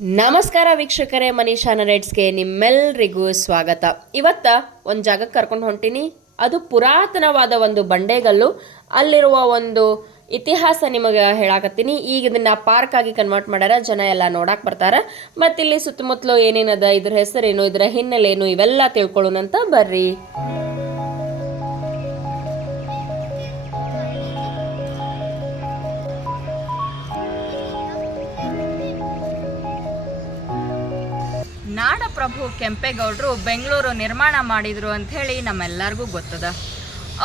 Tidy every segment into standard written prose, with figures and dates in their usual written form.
ನಮಸ್ಕಾರ ವೀಕ್ಷಕರೇ, ಮನೀಷಾ ನರೇಟ್ಸ್ಗೆ ನಿಮ್ಮೆಲ್ಲರಿಗೂ ಸ್ವಾಗತ. ಇವತ್ತ ಒಂದು ಜಾಗಕ್ಕೆ ಕರ್ಕೊಂಡು ಹೊಂಟೀನಿ. ಅದು ಪುರಾತನವಾದ ಒಂದು ಬಂಡೆಗಲ್ಲು. ಅಲ್ಲಿರುವ ಒಂದು ಇತಿಹಾಸ ನಿಮಗೆ ಹೇಳಾಕತ್ತೀನಿ. ಈಗ ಇದನ್ನ ಪಾರ್ಕ್ ಆಗಿ ಕನ್ವರ್ಟ್ ಮಾಡ್ಯಾರ. ಜನ ಎಲ್ಲ ನೋಡಕ್ಕೆ ಬರ್ತಾರೆ. ಮತ್ತು ಇಲ್ಲಿ ಸುತ್ತಮುತ್ತಲು ಏನೇನದ, ಇದ್ರ ಹೆಸರೇನು, ಇದರ ಹಿನ್ನೆಲೆ ಏನು, ಇವೆಲ್ಲ ತಿಳ್ಕೊಳ್ಳೋಣಂತ ಬರ್ರಿ. ನಾಡಪ್ರಭು ಕೆಂಪೇಗೌಡರು ಬೆಂಗಳೂರು ನಿರ್ಮಾಣ ಮಾಡಿದ್ರು ಅಂಥೇಳಿ ನಮ್ಮೆಲ್ಲರಿಗೂ ಗೊತ್ತದ.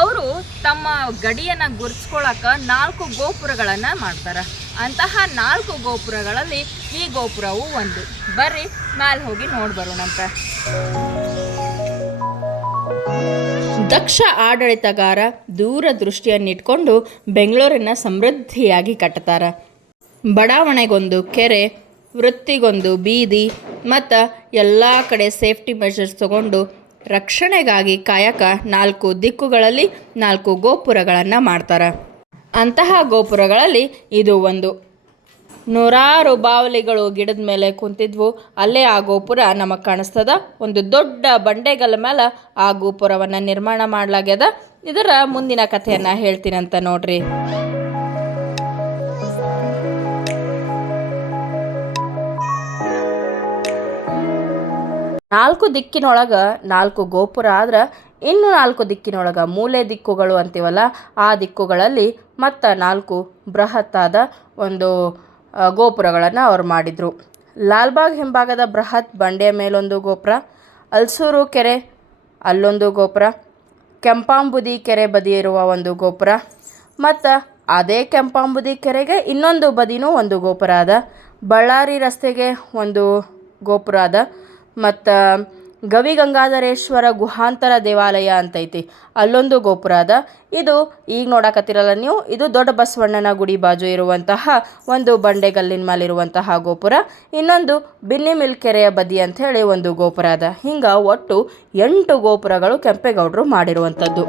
ಅವರು ತಮ್ಮ ಗಡಿಯನ್ನು ಗುರುತಿಸ್ಕೊಳ್ಳೋಕೆ 4 ಗೋಪುರಗಳನ್ನು ಮಾಡ್ತಾರೆ. ಅಂತಹ 4 ಗೋಪುರಗಳಲ್ಲಿ ಈ ಗೋಪುರವು ಒಂದು. ಬರ್ರಿ ಮ್ಯಾಲೆ ಹೋಗಿ ನೋಡಿ ಬರೋಣಂತ. ದಕ್ಷ ಆಡಳಿತಗಾರ ದೂರದೃಷ್ಟಿಯನ್ನಿಟ್ಕೊಂಡು ಬೆಂಗಳೂರನ್ನ ಸಮೃದ್ಧಿಯಾಗಿ ಕಟ್ಟುತ್ತಾರೆ. ಬಡಾವಣೆಗೊಂದು ಕೆರೆ, ವೃತ್ತಿಗೊಂದು ಬೀದಿ ಮತ್ತು ಎಲ್ಲ ಕಡೆ ಸೇಫ್ಟಿ ಮೆಷರ್ಸ್ ತಗೊಂಡು ರಕ್ಷಣೆಗಾಗಿ ಕಾಯಕ 4 ದಿಕ್ಕುಗಳಲ್ಲಿ 4 ಗೋಪುರಗಳನ್ನು ಮಾಡ್ತಾರೆ. ಅಂತಹ ಗೋಪುರಗಳಲ್ಲಿ ಇದು ಒಂದು. ನೂರಾರು ಬಾವಲಿಗಳು ಗಿಡದ ಮೇಲೆ ಕುಂತಿದ್ವು. ಅಲ್ಲೇ ಆ ಗೋಪುರ ನಮಗೆ ಕಾಣಿಸ್ತದ. ಒಂದು ದೊಡ್ಡ ಬಂಡೆಗಲ್ಲ ಮೇಲೆ ಆ ಗೋಪುರವನ್ನು ನಿರ್ಮಾಣ ಮಾಡಲಾಗ್ಯದ. ಇದರ ಮುಂದಿನ ಕಥೆಯನ್ನು ಹೇಳ್ತೀನಂತ ನೋಡ್ರಿ. 4 ದಿಕ್ಕಿನೊಳಗೆ 4 ಗೋಪುರ ಆದ್ರೆ ಇನ್ನು 4 ದಿಕ್ಕಿನೊಳಗೆ ಮೂಲೆ ದಿಕ್ಕುಗಳು ಅಂತೀವಲ್ಲ, ಆ ದಿಕ್ಕುಗಳಲ್ಲಿ ಮತ್ತು 4 ಬೃಹತ್ತಾದ ಒಂದು ಗೋಪುರಗಳನ್ನು ಅವ್ರು ಮಾಡಿದರು. ಲಾಲ್ಬಾಗ್ ಹಿಂಭಾಗದ ಬೃಹತ್ ಬಂಡೆಯ ಮೇಲೊಂದು ಗೋಪುರ, ಅಲ್ಸೂರು ಕೆರೆ ಅಲ್ಲೊಂದು ಗೋಪುರ, ಕೆಂಪಾಂಬುದಿ ಕೆರೆ ಬದಿ ಇರುವ ಒಂದು ಗೋಪುರ, ಮತ್ತು ಅದೇ ಕೆಂಪಾಂಬುದಿ ಕೆರೆಗೆ ಇನ್ನೊಂದು ಬದಿನೂ ಒಂದು ಗೋಪುರ ಅದ. ಬಳ್ಳಾರಿ ರಸ್ತೆಗೆ ಒಂದು ಗೋಪುರ ಅದ. ಮತ್ತು ಗವಿಗಂಗಾಧರೇಶ್ವರ ಗುಹಾಂತರ ದೇವಾಲಯ ಅಂತೈತಿ, ಅಲ್ಲೊಂದು ಗೋಪುರ ಅದ. ಇದು ಈಗ ನೋಡಕತ್ತಿರಲ್ಲ ನೀವು, ಇದು ದೊಡ್ಡ ಬಸವಣ್ಣನ ಗುಡಿ ಬಾಜು ಇರುವಂತಹ ಒಂದು ಬಂಡೆಗಲ್ಲಿನ ಮೇಲಿರುವಂತಹ ಗೋಪುರ. ಇನ್ನೊಂದು ಬಿನ್ನಿಮಿಲ್ ಕೆರೆಯ ಬದಿ ಅಂಥೇಳಿ ಒಂದು ಗೋಪುರ ಅದ. ಹಿಂಗೆ ಒಟ್ಟು 8 ಗೋಪುರಗಳು ಕೆಂಪೇಗೌಡರು ಮಾಡಿರುವಂಥದ್ದು.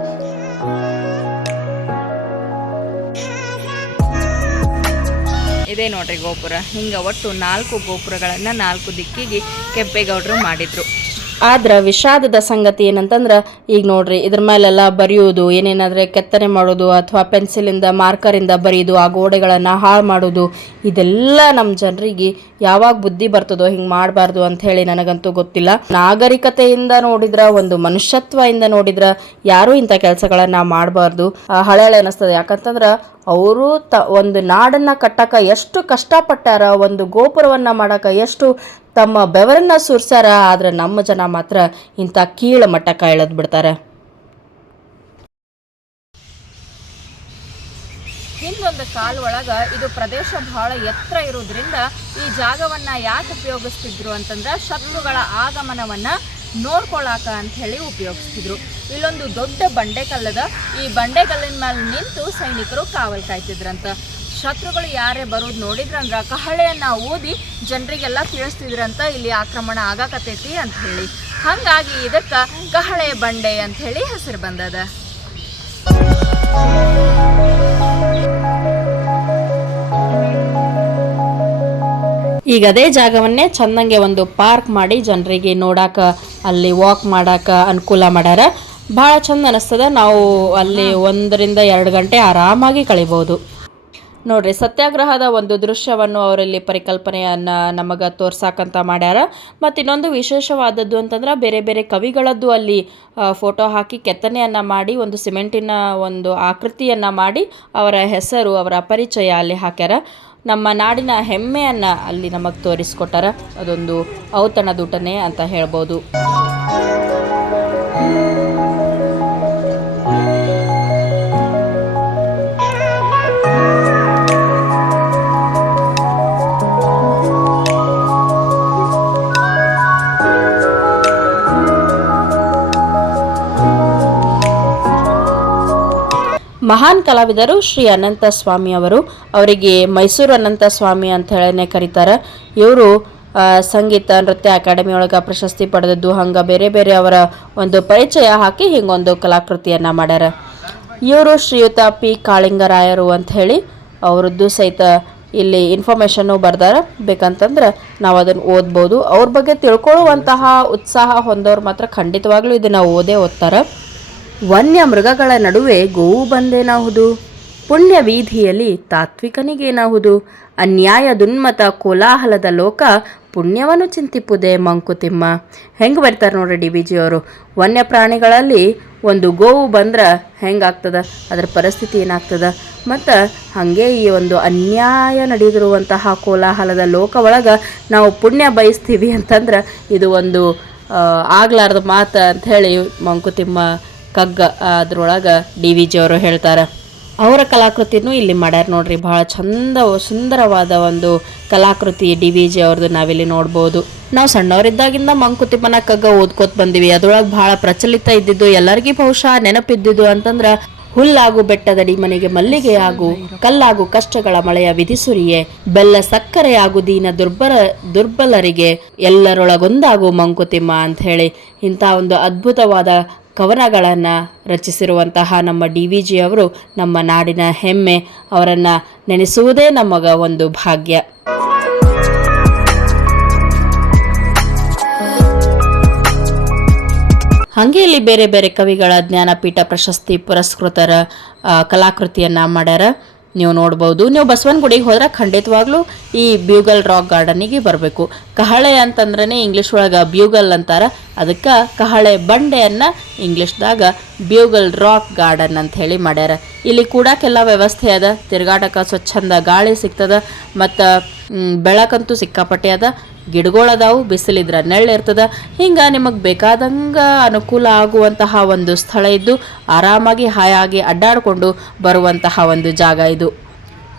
ಇದೇ ನೋಡ್ರಿ ಗೋಪುರ. ಹಿಂಗೆ ಒಟ್ಟು 4 ಗೋಪುರಗಳನ್ನು 4 ದಿಕ್ಕಿಗೆ ಕೆಂಪೇಗೌಡರು ಮಾಡಿದ್ರು. ಆದ್ರೆ ವಿಷಾದದ ಸಂಗತಿ ಏನಂತಂದ್ರೆ, ಈಗ ನೋಡ್ರಿ ಇದ್ರ ಮೇಲೆಲ್ಲ ಬರೆಯೋದು, ಏನೇನಾದರೆ ಕೆತ್ತನೆ ಮಾಡೋದು ಅಥವಾ ಪೆನ್ಸಿಲಿಂದ ಮಾರ್ಕರಿಂದ ಬರೆಯೋದು, ಆ ಗೋಡೆಗಳನ್ನು ಹಾಳು ಮಾಡೋದು, ಇದೆಲ್ಲ ನಮ್ಮ ಜನರಿಗೆ ಯಾವಾಗ ಬುದ್ಧಿ ಬರ್ತದೋ ಹಿಂಗೆ ಮಾಡಬಾರ್ದು ಅಂಥೇಳಿ ನನಗಂತೂ ಗೊತ್ತಿಲ್ಲ. ನಾಗರಿಕತೆಯಿಂದ ನೋಡಿದ್ರೆ, ಒಂದು ಮನುಷ್ಯತ್ವದಿಂದ ನೋಡಿದ್ರೆ ಯಾರೂ ಇಂಥ ಕೆಲಸಗಳನ್ನು ಮಾಡಬಾರ್ದು. ಹಳೆಳೆ ಅನ್ನಿಸ್ತದೆ. ಯಾಕಂತಂದ್ರೆ ಅವರು ಒಂದು ನಾಡನ್ನು ಕಟ್ಟಕ್ಕೆ ಎಷ್ಟು ಕಷ್ಟಪಟ್ಟಾರ, ಒಂದು ಗೋಪುರವನ್ನು ಮಾಡೋಕೆ ಎಷ್ಟು ತಮ್ಮ ಬೆವರನ್ನು ಸುರಿಸ್ಯಾರ. ಆದ್ರೆ ನಮ್ಮ ಜನ ಮಾತ್ರ ಇಂಥ ಕೀಳು ಮಟ್ಟಕ್ಕೆ ಇಳಿದು ಬಿಡ್ತಾರೆ. ಹಿಂದೊಂದು ಕಾಲ ಒಳಗೆ ಇದು ಪ್ರದೇಶ ಬಹಳ ಎತ್ತರ ಇರೋದ್ರಿಂದ ಈ ಜಾಗವನ್ನು ಯಾಕೆ ಉಪಯೋಗಿಸ್ತಿದ್ರು ಅಂತಂದ್ರೆ, ಶತ್ರುಗಳ ಆಗಮನವನ್ನು ನೋಡ್ಕೊಳಕ ಅಂತ ಹೇಳಿ ಉಪಯೋಗಿಸ್ತಿದ್ರು. ಇಲ್ಲೊಂದು ದೊಡ್ಡ ಬಂಡೆಕಲ್ಲದ. ಈ ಬಂಡೆಕಲ್ಲಿನ ಮೇಲೆ ನಿಂತು ಸೈನಿಕರು ಕಾವಲು ಕಾಯ್ತಿದ್ರಂತ. ಶತ್ರುಗಳು ಯಾರೇ ಬರೋದು ನೋಡಿದ್ರಂದ್ರೆ ಕಹಳೆಯನ್ನು ಊದಿ ಜನರಿಗೆಲ್ಲ ತಿಳಿಸ್ತಿದ್ರಂತ, ಇಲ್ಲಿ ಆಕ್ರಮಣ ಆಗಾಕತೈತಿ ಅಂತ ಹೇಳಿ. ಹಾಗಾಗಿ ಇದಕ್ಕೆ ಕಹಳೆ ಬಂಡೆ ಅಂತ ಹೇಳಿ ಹೆಸರು ಬಂದದ. ಈಗ ಅದೇ ಜಾಗವನ್ನೇ ಚಂದಂಗೆ ಒಂದು ಪಾರ್ಕ್ ಮಾಡಿ ಜನರಿಗೆ ನೋಡಾಕ, ಅಲ್ಲಿ ವಾಕ್ ಮಾಡಾಕ ಅನುಕೂಲ ಮಾಡ್ಯಾರ. ಭಾಳ ಚಂದ ಅನಿಸ್ತದ. ನಾವು ಅಲ್ಲಿ 1-2 ಗಂಟೆ ಆರಾಮಾಗಿ ಕಳಿಬೋದು. ನೋಡ್ರಿ, ಸತ್ಯಾಗ್ರಹದ ಒಂದು ದೃಶ್ಯವನ್ನು ಅವರಲ್ಲಿ ಪರಿಕಲ್ಪನೆಯನ್ನು ನಮಗೆ ತೋರ್ಸಾಕಂತ ಮಾಡ್ಯಾರ. ಮತ್ತು ಇನ್ನೊಂದು ವಿಶೇಷವಾದದ್ದು ಅಂತಂದ್ರೆ, ಬೇರೆ ಬೇರೆ ಕವಿಗಳದ್ದು ಅಲ್ಲಿ ಫೋಟೋ ಹಾಕಿ ಕೆತ್ತನೆಯನ್ನು ಮಾಡಿ ಒಂದು ಸಿಮೆಂಟಿನ ಒಂದು ಆಕೃತಿಯನ್ನು ಮಾಡಿ ಅವರ ಹೆಸರು, ಅವರ ಪರಿಚಯ ಅಲ್ಲಿ ಹಾಕ್ಯಾರ. ನಮ್ಮ ನಾಡಿನ ಹೆಮ್ಮೆಯನ್ನು ಅಲ್ಲಿ ನಮಗೆ ತೋರಿಸ್ಕೊಟ್ಟಾರ. ಅದೊಂದು ಔತಣದೂಟನೆ ಅಂತ ಹೇಳ್ಬೋದು. ಮಹಾನ್ ಕಲಾವಿದರು ಶ್ರೀ ಅನಂತ ಸ್ವಾಮಿ ಅವರು. ಅವರಿಗೆ ಮೈಸೂರು ಅನಂತ ಸ್ವಾಮಿ ಅಂತ ಹೇಳೇ ಕರೀತಾರೆ. ಇವರು ಸಂಗೀತ ನೃತ್ಯ ಅಕಾಡೆಮಿ ಒಳಗೆ ಪ್ರಶಸ್ತಿ ಪಡೆದದ್ದು. ಹಂಗೆ ಬೇರೆ ಬೇರೆ ಅವರ ಒಂದು ಪರಿಚಯ ಹಾಕಿ ಹಿಂಗೊಂದು ಕಲಾಕೃತಿಯನ್ನು ಮಾಡ್ಯಾರ. ಇವರು ಶ್ರೀಯುತ ಪಿ ಕಾಳಿಂಗರಾಯರು ಅಂತ ಹೇಳಿ, ಅವರದ್ದು ಸಹಿತ ಇಲ್ಲಿ ಇನ್ಫಾರ್ಮೇಷನ್ನು ಬರ್ದಾರ. ಬೇಕಂತಂದ್ರೆ ನಾವು ಅದನ್ನು ಓದ್ಬೋದು. ಅವ್ರ ಬಗ್ಗೆ ತಿಳ್ಕೊಳ್ಳುವಂತಹ ಉತ್ಸಾಹ ಹೊಂದೋರು ಮಾತ್ರ ಖಂಡಿತವಾಗ್ಲೂ ಇದನ್ನು ಓದ್ತಾರೆ. ವನ್ಯ ಮೃಗಗಳ ನಡುವೆ ಗೋವು ಬಂದೇನಾಹುದು, ಪುಣ್ಯ ವೀಧಿಯಲ್ಲಿ ತಾತ್ವಿಕನಿಗೇನಾಹುದು, ಅನ್ಯಾಯ ದುನ್ಮತ ಕೋಲಾಹಲದ ಲೋಕ ಪುಣ್ಯವನ್ನು ಚಿಂತಿಪುದೆ ಮಂಕುತಿಮ್ಮ. ಹೆಂಗೆ ಬರ್ತಾರೆ ನೋಡ್ರಿ ಡಿ ವಿ ಜಿ ಅವರು. ವನ್ಯ ಪ್ರಾಣಿಗಳಲ್ಲಿ ಒಂದು ಗೋವು ಬಂದ್ರೆ ಹೆಂಗಾಗ್ತದ, ಅದರ ಪರಿಸ್ಥಿತಿ ಏನಾಗ್ತದ, ಮತ್ತು ಹಾಗೆ ಈ ಒಂದು ಅನ್ಯಾಯ ನಡೆದಿರುವಂತಹ ಕೋಲಾಹಲದ ಲೋಕ ಒಳಗೆ ನಾವು ಪುಣ್ಯ ಬಯಸ್ತೀವಿ ಅಂತಂದ್ರೆ ಇದು ಒಂದು ಆಗ್ಲಾರ್ದ ಮಾತು ಅಂಥೇಳಿ ಮಂಕುತಿಮ್ಮ ಕಗ್ಗ ಅದ್ರೊಳಗೆ ಡಿ ವಿ ಜಿ ಅವರು ಹೇಳ್ತಾರೆ. ಅವರ ಕಲಾಕೃತಿನೂ ಇಲ್ಲಿ ಮಾಡ್ಯಾರ ನೋಡ್ರಿ. ಭಾಳ ಸುಂದರವಾದ ಒಂದು ಕಲಾಕೃತಿ ಡಿ ವಿ ಜಿ ಅವ್ರದ್ದು ನಾವಿಲ್ಲಿ ನೋಡ್ಬೋದು. ನಾವು ಸಣ್ಣವರಿದ್ದಾಗಿಂದ ಮಂಕುತಿಮ್ಮನ ಕಗ್ಗ ಓದ್ಕೋತ ಬಂದಿವಿ. ಅದ್ರೊಳಗೆ ಭಾಳ ಪ್ರಚಲಿತ ಇದ್ದಿದ್ದು, ಎಲ್ಲರಿಗೂ ಬಹುಶಃ ನೆನಪಿದ್ದಿದ್ದು ಅಂತಂದ್ರೆ ಹುಲ್ಲಾಗು ಬೆಟ್ಟದಡಿ ಮನೆಗೆ ಮಲ್ಲಿಗೆ ಆಗು, ಕಲ್ಲಾಗು ಕಷ್ಟಗಳ ಮಳೆಯ ವಿಧಿಸುರಿಯೇ, ಬೆಲ್ಲ ಸಕ್ಕರೆ ಆಗು ದೀನ ದುರ್ಬಲರಿಗೆ, ಎಲ್ಲರೊಳಗೊಂದಾಗು ಮಂಕುತಿಮ್ಮ ಅಂತ ಹೇಳಿ ಇಂಥ ಒಂದು ಅದ್ಭುತವಾದ ಕವನಗಳನ್ನು ರಚಿಸಿರುವಂತಹ ನಮ್ಮ ಡಿ ವಿ ಜಿ ಅವರು ನಮ್ಮ ನಾಡಿನ ಹೆಮ್ಮೆ. ಅವರನ್ನು ನೆನೆಸುವುದೇ ನಮಗ ಒಂದು ಭಾಗ್ಯ. ಹಾಗೆ ಇಲ್ಲಿ ಬೇರೆ ಬೇರೆ ಕವಿಗಳ ಜ್ಞಾನಪೀಠ ಪ್ರಶಸ್ತಿ ಪುರಸ್ಕೃತರ ಕಲಾಕೃತಿಯನ್ನು ಮಾಡ್ಯಾರ. ನೀವು ನೋಡ್ಬೋದು. ನೀವು ಬಸವನಗುಡಿಗೆ ಹೋದ್ರೆ ಖಂಡಿತವಾಗ್ಲೂ ಈ ಬ್ಯೂಗಲ್ ರಾಕ್ ಗಾರ್ಡನಿಗೆ ಬರಬೇಕು. ಕಹಳೆ ಅಂತಂದ್ರೆ ಇಂಗ್ಲೀಷ್ ಒಳಗೆ ಬ್ಯೂಗಲ್ ಅಂತಾರೆ. ಅದಕ್ಕೆ ಕಹಳೆ ಬಂಡೆಯನ್ನು ಇಂಗ್ಲೀಷ್ದಾಗ ಬ್ಯೂಗಲ್ ರಾಕ್ ಗಾರ್ಡನ್ ಅಂತ ಹೇಳಿ ಮಾಡ್ಯಾರ. ಇಲ್ಲಿ ಕೂಡಕ್ಕೆಲ್ಲ ವ್ಯವಸ್ಥೆ ಅದ, ತಿರುಗಾಟಕ್ಕೆ ಸ್ವಚ್ಛಂದ ಗಾಳಿ ಸಿಗ್ತದ, ಮತ್ತು ಬೆಳಕಂತೂ ಸಿಕ್ಕಾಪಟ್ಟೆ ಅದ, ಗಿಡಗಳದಾವು, ಬಿಸಿಲಿದ್ರೆ ನೆಳ್ಳಿರ್ತದ. ಹಿಂಗೆ ನಿಮಗೆ ಬೇಕಾದಂಗೆ ಅನುಕೂಲ ಆಗುವಂತಹ ಒಂದು ಸ್ಥಳ ಇದ್ದು ಆರಾಮಾಗಿ ಹಾಯಾಗಿ ಅಡ್ಡಾಡಿಕೊಂಡು ಬರುವಂತಹ ಒಂದು ಜಾಗ ಇದು.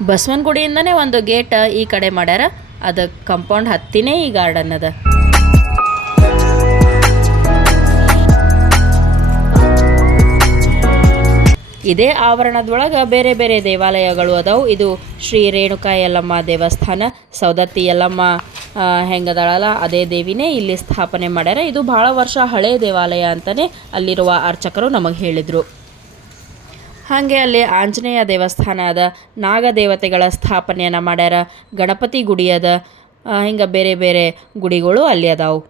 ಬಸವನಗುಡಿಯಿಂದನೇ ಒಂದು ಗೇಟ್ ಈ ಕಡೆ ಮಾಡ್ಯಾರ, ಅದು ಕಂಪೌಂಡ್ ಹತ್ತಿನೇ ಈ ಗಾರ್ಡನ್ ಅದ. ಇದೇ ಆವರಣದೊಳಗೆ ಬೇರೆ ಬೇರೆ ದೇವಾಲಯಗಳು ಅದಾವು. ಇದು ಶ್ರೀ ರೇಣುಕಾ ಯಲ್ಲಮ್ಮ ದೇವಸ್ಥಾನ. ಸೌದತ್ತಿ ಯಲ್ಲಮ್ಮ ಹೆಂಗದಾಳಲ್ಲ ಅದೇ ದೇವಿನೇ ಇಲ್ಲಿ ಸ್ಥಾಪನೆ ಮಾಡ್ಯಾರ. ಇದು ಭಾಳ ವರ್ಷ ಹಳೆ ದೇವಾಲಯ ಅಂತಲೇ ಅಲ್ಲಿರುವ ಅರ್ಚಕರು ನಮಗೆ ಹೇಳಿದರು. ಹಾಗೆ ಅಲ್ಲಿ ಆಂಜನೇಯ ದೇವಸ್ಥಾನ ಅದ, ನಾಗದೇವತೆಗಳ ಸ್ಥಾಪನೆಯನ್ನು ಮಾಡ್ಯಾರ, ಗಣಪತಿ ಗುಡಿ ಅದ, ಹಿಂಗೆ ಬೇರೆ ಬೇರೆ ಗುಡಿಗಳು ಅಲ್ಲಿ ಅದಾವು.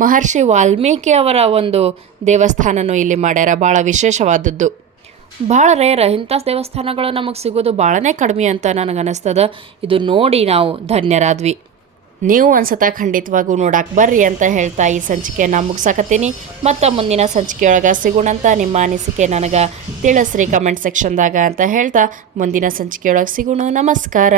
ಮಹರ್ಷಿ ವಾಲ್ಮೀಕಿ ಅವರ ಒಂದು ದೇವಸ್ಥಾನನೂ ಇಲ್ಲಿ ಮಾಡ್ಯಾರ. ಭಾಳ ವಿಶೇಷವಾದದ್ದು, ಭಾಳ ರೇರ್. ಇಂಥ ದೇವಸ್ಥಾನಗಳು ನಮಗೆ ಸಿಗೋದು ಭಾಳನೇ ಕಡಿಮೆ ಅಂತ ನನಗನ್ನಿಸ್ತದ. ಇದು ನೋಡಿ ನಾವು ಧನ್ಯರಾದ್ವಿ. ನೀವು ಒಂದ್ಸತ ಖಂಡಿತವಾಗೂ ನೋಡಕ್ಕೆ ಬರ್ರಿ ಅಂತ ಹೇಳ್ತಾ ಈ ಸಂಚಿಕೆಯನ್ನು ಮುಗಿಸಾಕತ್ತೀನಿ. ಮತ್ತು ಮುಂದಿನ ಸಂಚಿಕೆಯೊಳಗೆ ಸಿಗೋಣಂತ. ನಿಮ್ಮ ಅನಿಸಿಕೆ ನನಗೆ ತಿಳಿಸ್ರಿ ಕಮೆಂಟ್ ಸೆಕ್ಷನ್ದಾಗ ಅಂತ ಹೇಳ್ತಾ ಮುಂದಿನ ಸಂಚಿಕೆಯೊಳಗೆ ಸಿಗೋಣ. ನಮಸ್ಕಾರ.